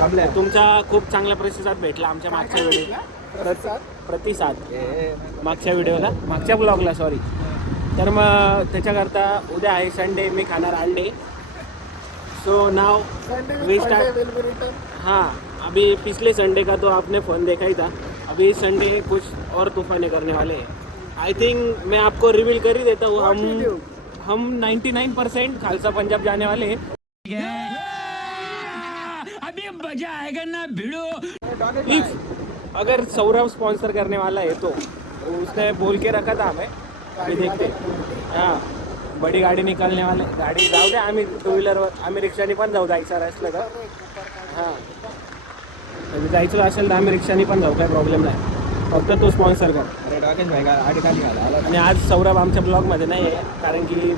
तुमचा खूप चांगला प्रतिसाद भेटला आमच्या मागच्या व्हिडिओ प्रतिसाद मागच्या व्हिडिओला मागच्या ब्लॉगला सॉरी. तर मग त्याच्याकरता उद्या आहे संडे, मी खाणार अंडे. So now we start. हाँ, अभी पिछले संडे का तो आपने फ़ोन देखा ही था. अभी संडे कुछ और तूफाने करने वाले हैं. आई थिंक मैं आपको रिवील कर ही देता हूँ. हम 99% खालसा पंजाब जाने वाले हैं. अभी मजा आएगा ना भिड़ो. इफ अगर सौरभ स्पॉन्सर करने वाला है तो उसने बोल के रखा था हमें. अभी देखते. हाँ, बड़ी गाडी निकालने वाले. गाडी जाऊ दे, आम्ही टू व्हीलरवर आम्ही रिक्षाने पण जाऊ जायचं असलं तर. हां, जायचं असेल तर आम्ही रिक्षाने पण जाऊ, काय प्रॉब्लेम नाही. फक्त तो स्पॉन्सर कर. आणि आज सौरभ आमच्या ब्लॉगमध्ये नाही आहे कारण की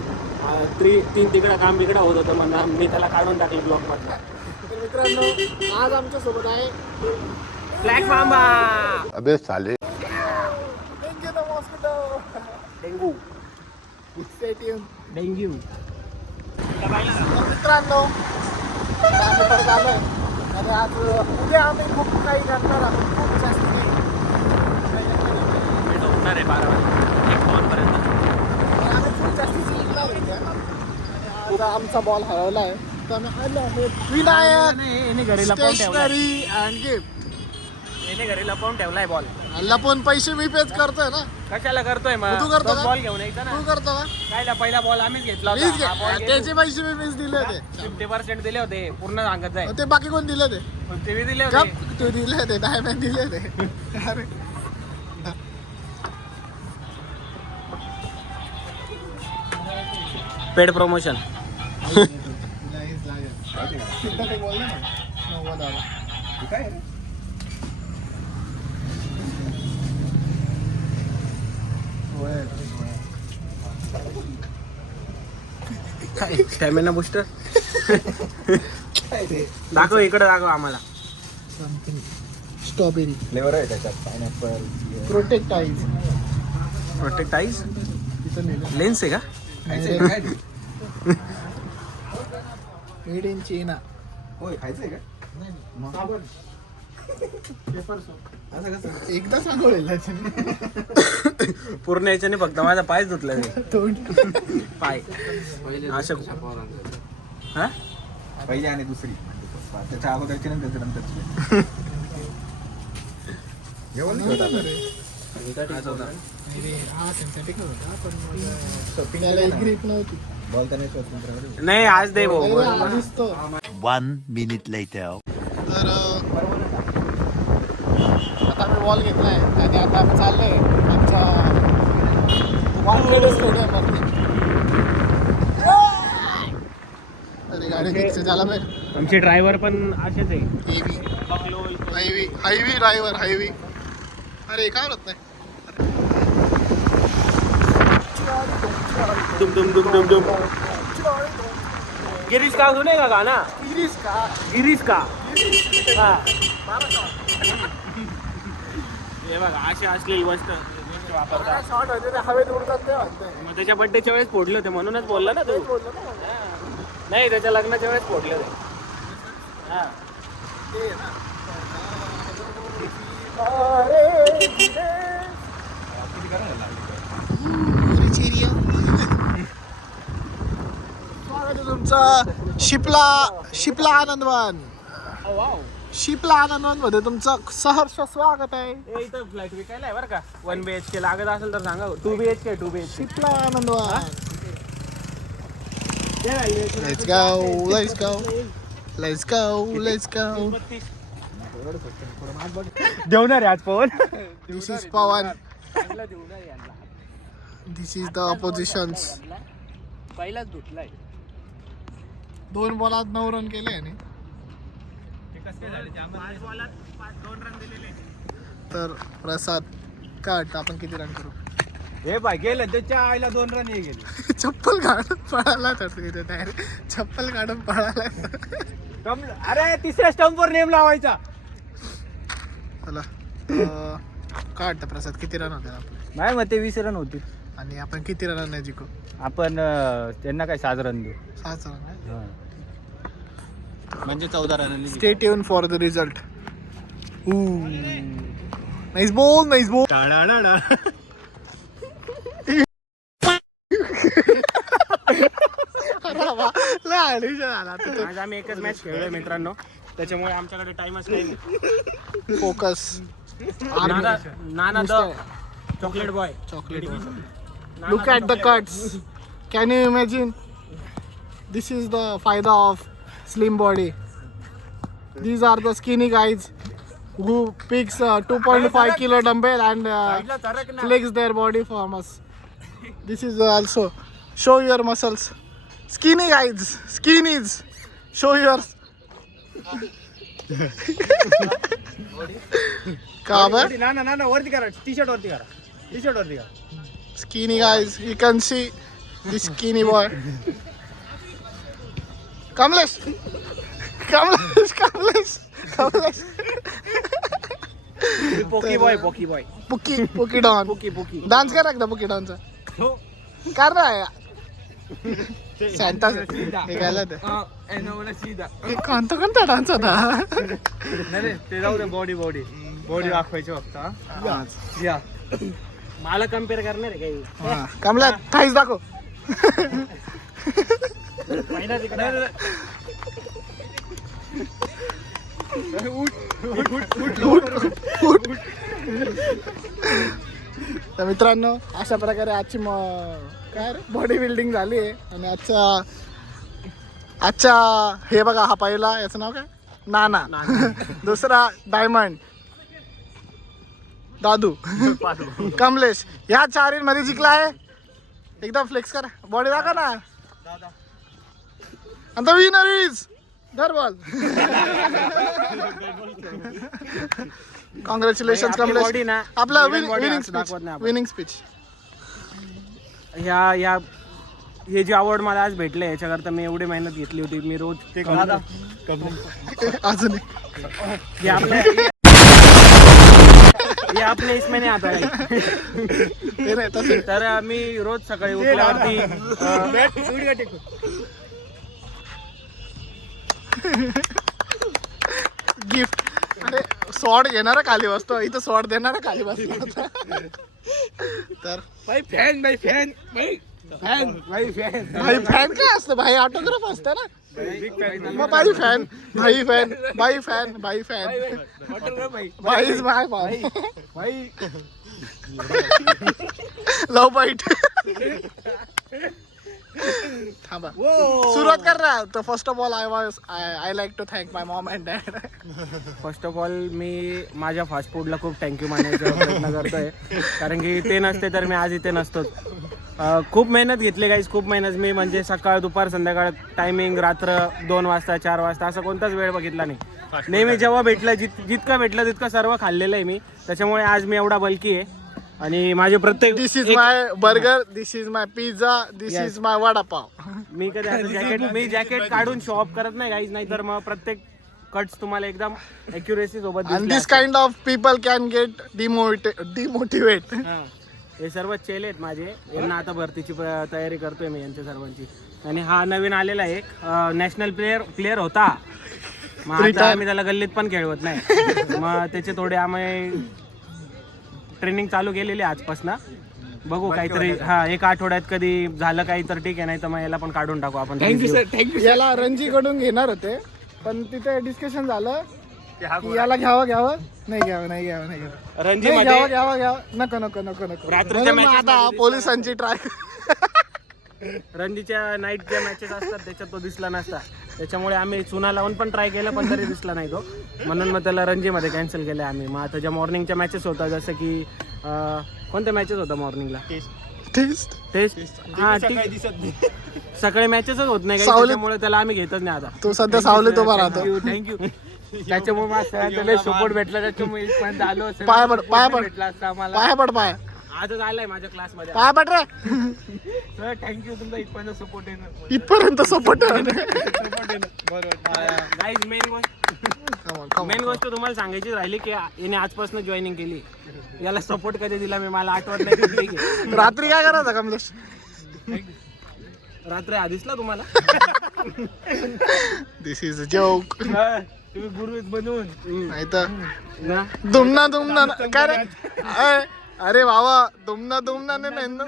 3 तिकडं काम बिकडं होत होतं म्हणून मी त्याला काढून टाकलं ब्लॉगमधलं. तर मित्रांनो आज आमच्या सोबत आहे ब्लॅक मामा. अबे साले डेंगू डेंग्यू. मित्रांनो आम्ही परत आलोय आणि आज उद्या आम्ही खूप काही करणार आहोत. खूप जास्त होणार आहे 12 वाजता 1-2 पर्यंत. आम्ही खूप जास्ती शिकणार आहे आणि आज आमचा बॉल हरवला आहे तर आम्ही आलो आहोत विनायक घरी लपवून ठेवलाय. Stationery and gift. याने घरी लपवून ठेवलाय बॉल. लपून पैसे मी पेच करतोय ना. कशाला करतोय मग? तू करतो का? बॉल घेऊन यायचा ना. तू करतो का? काय पहिला बॉल आम्हीच घेतला मीच होता. हा ball त्याचे पैसे मी मीच दिले होते. 50% दिले होते. पूर्ण सांगत जाय. ते बाकी कोण दिले ते? ते दिले कप होते. तू दिले होते डायमंड दिले होते. अरे पेड प्रमोशन. Stamina booster. दाखव इकडे, दाखव आम्हाला. स्ट्रॉबेरी फ्लेवर आहे त्याच्यात, pineapple. Protect eyes. Protect eyes lens आहे का? मेड इन चीना. होय, खायचंय का? एकदा सांगोळेल पूर्ण याच्याने फक्त माझा पाय धुतला ते. तोंड पाय असं. हा, पहिली आणि दुसरी त्याच्या अगोदरची आणि त्याच्या नंतरची. जेवण नाही होतं ना रे. हा सिंथेटिक होता पण त्याला एक ग्रिप नव्हती. बॉल तर नाही स्वतंत्र. नाही आज दे भाऊ. आधीच तो. 1 minute later. तर आता आम्ही बॉल घेतलाय आणि आता आम्ही चाललोय आमच्या वानखेडे स्टेडियमवरती. अरे गाडी निघते झाला मी. आमचे ड्रायव्हर पण असेच आहे. हायवी ड्रायव्हर हायवी. अरे काय होत नाही. दुम दुम दुम दुम दुम. गिरीश का सुनेगा गाना? गिरीश का हा. हे बघा असे असलेली गोष्ट वापरतात. शॉर्ट होते ते हवेत उडतात ते वाटतंय. मग त्याच्या बड्डेच्या वेळेस फोडले होते म्हणूनच बोलला ना तू. बोललो ना. नाही, त्याच्या लग्नाच्या वेळेस फोडले होते. हा, ते ना. स्वागत आहे तुमचं शिपला आनंदवन. शिपला आनंदवन मध्ये तुमचं सहर्ष स्वागत आहे. इथं फ्लॅट विकायला आहे बरं का. 1 BHK लागत असेल तर सांगा. 2 BHK 2 BHK. शिपला Anandwan. Let's go. जेवणार आहे आज पवन. This is Pawan. This is the oppositions. पहिलाच धुतलाय. 2 बॉलात 9 रन केले आणि तर प्रसाद काट आपण किती रन करू. हे बाय गेलं त्याच्या आईला 2 रन हे गेले. चप्पल काढून पळाला तर तिथे डायरेक्ट चप्पल काढून पळाला. अरे 3ऱ्या स्टंपवर नेम लावायचा. चला काय वाटतं प्रसाद किती रन होते आपले? नाही मग ते 20 रन होतील. आणि आपण किती रन जिंकू? आपण त्यांना काय 7 रन देऊ. 6 रन. म्हणजे 14 रनांनी stay tune for the result. Nice ball. आज आम्ही एकच मॅच खेळलोय मित्रांनो, त्याच्यामुळे आमच्याकडे टाइमच नाही. Focus. Nana the chocolate boy. Look at the cuts. Can you imagine? This is the फायदा of slim body. These are the skinny guys who picks 2.5 kilo dumbbell and flex their body from us. This is also show your muscles. Skinny guys, skinnies, show your. का बरं? ना वरती करा, T shirt वरती करा. Skinny guys, you can see this skinny boy. Kamlesh. Pookie boy. Pookie don. Dance कर एकदा पुकी डॉनचा. कर रहा है सॅन्टा. हे घाला ते. कोणता डान्स होता? ते जाऊ दे. बॉडी दाखवायची फक्त. या मला कम्पेअर करणार आहे काही. कमला थाईस दाखव. तर मित्रांनो, अशा प्रकारे आजची काय बॉडी बिल्डिंग झाली आहे. आणि आजच्या हे बघा, हा पहिला, याचं नाव काय? नाना. दुसरा डायमंड दादू. कमलेश. ह्या चारींमध्ये जिंकला आहे. एकदम फ्लेक्स कर, बॉडी दाखवा ना. आणि द विनर इज धरबॉल. कॉंग्रॅच्युलेशन कमलेश. आपला विनिंग स्पीच. हे जे अवॉर्ड मला आज भेटले याच्याकरता मी एवढी मेहनत घेतली होती. मी रोज ते अजून ये आपने इसमें नहीं आता है. तर मी रोज सकाळी उठल्यावरती गिफ्ट. अरे स्वॉर्ड घेणार खाली बसतो इथं, स्वॉर्ड देणार खाली बसतो. तर भाई फॅन काय असतं भाई? ऑटोग्राफ असतं ना. मग भाई फॅन. भाई इज माय भाई. Love bite. थांबा, सुरुवात कर ना. तर first of all I like to thank my mom and dad. First of all मी माझ्या फास्ट फूडला खूप थँक्यू मानायचा प्रयत्न करतोय, कारण की ते नसते तर मी आज इथे नसतो. खूप मेहनत घेतली गाईज, खूप मेहनत. मी म्हणजे सकाळ दुपार संध्याकाळ टायमिंग, रात्र 2 वाजता 4 वाजता असा कोणताच वेळ बघितला नाही. नेहमी जेव्हा भेटलं जितकं भेटलं तितकं सर्व खाल्लेलं आहे मी. त्याच्यामुळे आज मी एवढा बल्की आहे. आणि माझे प्रत्येक this is my burger, this is my pizza, this is my vada pav. मी कधी असं जॅकेट काढून शो ऑफ करत नाही गाईज, नाही तर मग प्रत्येक कट्स तुम्हाला एकदम ॲक्युरेसी सोबत. And this kind of people can get demotivate. हे सर्व चेले आहेत माझे. यांना आता भरतीची तयारी करतोय मी यांच्या सर्वांची. आणि हा नवीन आलेला एक नॅशनल प्लेयर होता. मग आता आम्ही त्याला गल्लीत पण खेळवत नाही. मग त्याचे थोडे आम्ही ट्रेनिंग चालू केलेली आजपासून. बघू काहीतरी. हा, 1 आठवड्यात कधी झालं काही तर ठीक आहे, नाही तर मग याला पण काढून टाकू आपण. थँक्यू. याला रणजी कडून घेणार होते, पण तिथे डिस्कशन झालं की याला घ्यावं. नाही घ्यावं. रणजी घ्यावं. नको. रात्रीच्या आता पोलिसांची ट्राय. रणजीच्या नाईटच्या मॅचेस असतात, त्याच्यात तो दिसला नसता. त्याच्यामुळे आम्ही चुना लावून पण ट्राय केलं, पण तरी दिसला नाही तो. म्हणून मग त्याला रणजीमध्ये कॅन्सल केलं आम्ही. मग आता ज्या मॉर्निंगच्या मॅचेस होतात, जसं की कोणत्या मॅचेस होता मॉर्निंगला? टेस्ट. हा, सगळे मॅचेसच होत नाही, त्याच्यामुळे त्याला आम्ही घेतच नाही आता. तो सध्या सावली तो बरा. थँक्यू. त्याच्यामुळे सपोर्ट भेटला, त्याच्यामुळे इथपर्यंत आलो. पाय पड भेटला असता आम्हाला. आजच आलाय माझ्या क्लासमध्ये. पाय पड रे. सर थँक्यू, तुमचा इथपर्यंत सपोर्ट आहे. इथपर्यंत सपोर्ट. गाईज, मेन गोष्ट तुम्हाला सांगायची राहिली की याने आजपासून जॉईनिंग केली. याला सपोर्ट कधी दिला मी मला आठवत नाही. रात्री काय करायचं कमलेश? रात्री दिसला तुम्हाला? दिस इज अ जोक. तुम्ही गुरु बनवून नाही तर दुमना दुमना काय रे अरे बाबा दुमना दुमना नाही ना.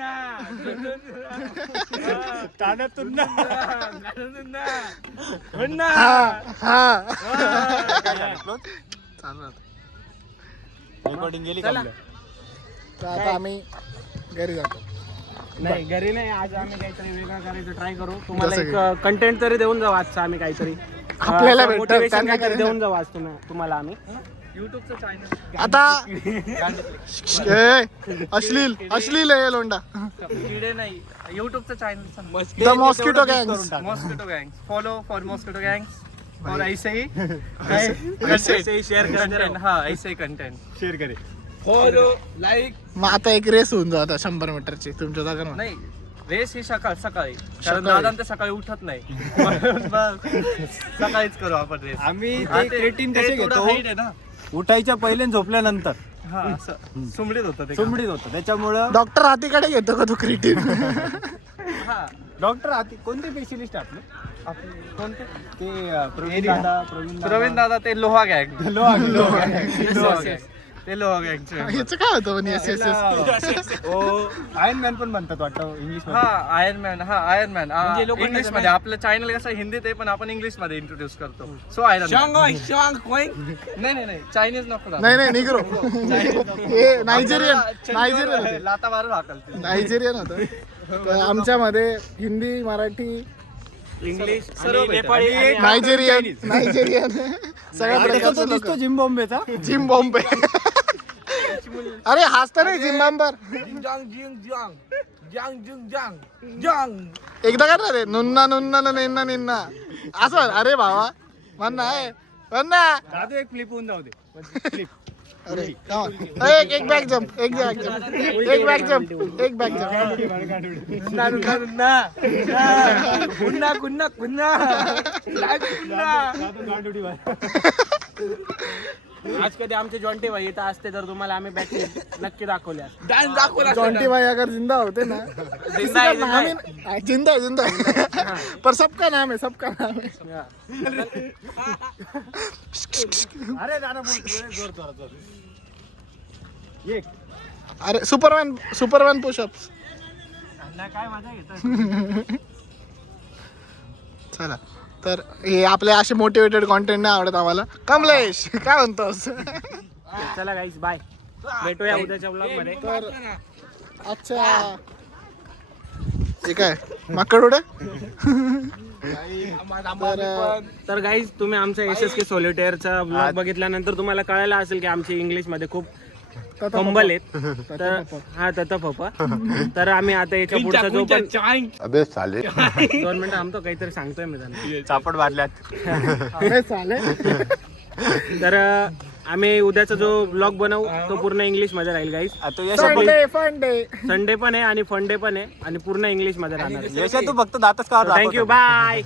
हा रेकॉर्डिंग गेली चला. तर आता आम्ही घरी जातो. नाही घरी नाही, आज आम्ही काहीतरी वेगळं करायचं ट्राय करू. तुम्हाला जसं एक कंटेंट तरी देऊन जाऊ आजचा आम्ही काहीतरी. आपल्याला भेटतं, मोटिवेशन त्यांना काहीतरी काय? देऊन जाऊ आज तुम्हाला आम्ही. युट्यूबचं चॅनल आता अश्लील अश्लील आहे लोंडा. किडे नाही, युट्यूबचं channel the mosquito gangs. Mosquito गँग. फॉलो फॉर मॉस्किटो गँग और ऐसे ही शेअर कंटेंट. हाँ ऐसे ही कंटेंट शेअर करे. Follow like. मग आता एक रेस होऊन जाऊ आता 100 मीटरची तुमच्या जागा. नाही रेस ही सकाळी सकाळी. कारण दादा ते सकाळी उठत नाही. म्हणून मग सकाळीच करू आपण रेस. आम्ही हा, ते क्रेटीन ते कसे थोडं घेतो height आहे ना. उठायच्या पहिले आणि झोपल्यानंतर हा असं सुमडीत होतं ते. सुमडीत होतं त्याच्यामुळं. डॉक्टर हातीकडे घेतो का तू क्रिटीन? हा डॉक्टर आधी कोणते स्पेशलिस्ट आपले आपले कोणते? ते प्रवीण दादा ते लोहा गँग. लोहा ते लोहा गँगचे. ह्याचं काय होतं पण S S S? Iron man पण म्हणतात वाटतं इंग्लिश हा आयर्न मॅन. हा आयर्न मॅन म्हणजे लोकांना इंग्लिश मध्ये. आपलं चॅनल कसं हिंदीत आहे पण आपण इंग्लिश मध्ये इंट्रोड्यूस करतो. सो आयर्न नाही नाही नाही चायनीज नको दादा. नाही नाही निग्रो हे नायजेरियन लाता मारून हाकलते. नायजेरियन होतं. तर आमच्यामध्ये हिंदी मराठी इंग्लिश सर्व आणि भेटतं. नेपाळी आणि नायजेरियन सगळ्या प्रकारचे लोक. दिसतो जिम्बाब्वेचा. झिम्बाब्वे. अरे हासता नाही झिम्बाब्वर. एकदा कर ना रे नुन्ना नुन्ना निन्ना निन्ना असं. अरे भावा म्हण ना दादू एक फ्लिप होऊन जाऊ दे. फ्लिप. अरे एक बॅग जम्प एक बॅग जम्प एक बॅग जम्प एक बॅग जम्प. आज कधी आमचे जॉन्टी भाई इथं असते तर तुम्हाला आम्ही बॅक नक्की दाखवल्या. जॉन्टी भाई अगर जिंदा होते ना किसी का नाम ही नहीं- जिंदा है जिंदा है पर सबका नाम है सबका नाम है. अरे दादा बोल जोर जोर. एक अरे सुपरमॅन पुशअप्स. काय मजा घेतात. चला तर हे आपले असे मोटिवेटेड कॉन्टेंट नाही आवडत आम्हाला. कमलेश काय म्हणतोस? चला गाईस बाय, भेटूया उद्याच्या ब्लॉग मध्ये. तर अच्छा ठीक आहे माकड उडे. तर गाईज तुम्ही आमचा SSK सॉलिटेअरचा ब्लॉग बघितल्यानंतर तुम्हाला कळायला असेल की आमची इंग्लिश मध्ये खूप फंबल आहेत. तर हा ततफप. तर आम्ही आता याच्या पुढचा जो पण अबे साले 2 मिनिटं आमचं काहीतरी सांगतोय मी त्यांना. चापड बादल्यात. अरे चाले. तर आम्ही उद्याचा जो ब्लॉग बनवू तो पूर्ण इंग्लिश मध्ये राहील गाईज. फंडे संडे पण आहे आणि फंडे पण आहे आणि पूर्ण इंग्लिश मध्ये राहणार. यशा तू फक्त दातच काढ. Thank you bye.